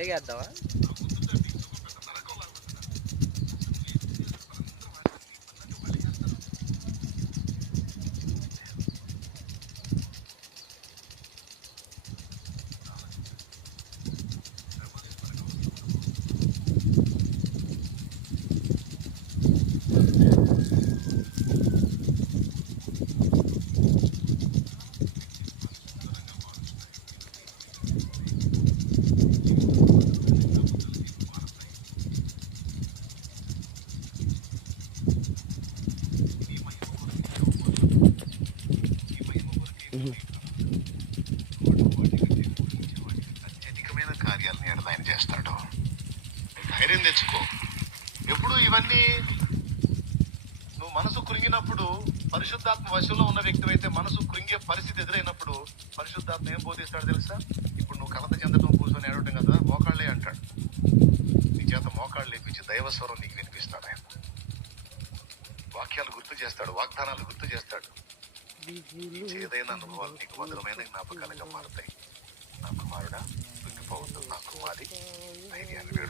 పేగేద్దామా? అత్యధికమైన కార్యాలను ఆయన చేస్తాడు. ధైర్యం తెచ్చుకో. ఎప్పుడు ఇవన్నీ నువ్వు మనసు కృంగినప్పుడు, పరిశుద్ధాత్మ వశంలో ఉన్న వ్యక్తి అయితే మనసు కృంగే పరిస్థితి ఎదురైనప్పుడు పరిశుద్ధాత్మ ఏం బోధిస్తాడు తెలుసా? ఇప్పుడు నువ్వు కలత చెందడం, కూర్చొని ఏడవటం కదా, మోకాళ్ళే అంటాడు. నీ చేత మోకాళ్ళు లేపించి దైవస్వరం నీకు వినిపిస్తాడు. ఆయన వాక్యాలు గుర్తు చేస్తాడు, వాగ్దానాలు గుర్తు చేస్తాడు. ఏదైనా అనుభవాలు నీకు మధురమైన జ్ఞాపకాలుగా మారుతాయి. నా కుమారుడా, కృంగిపోవద్దు, నా కుమారి, ధైర్యాన్ని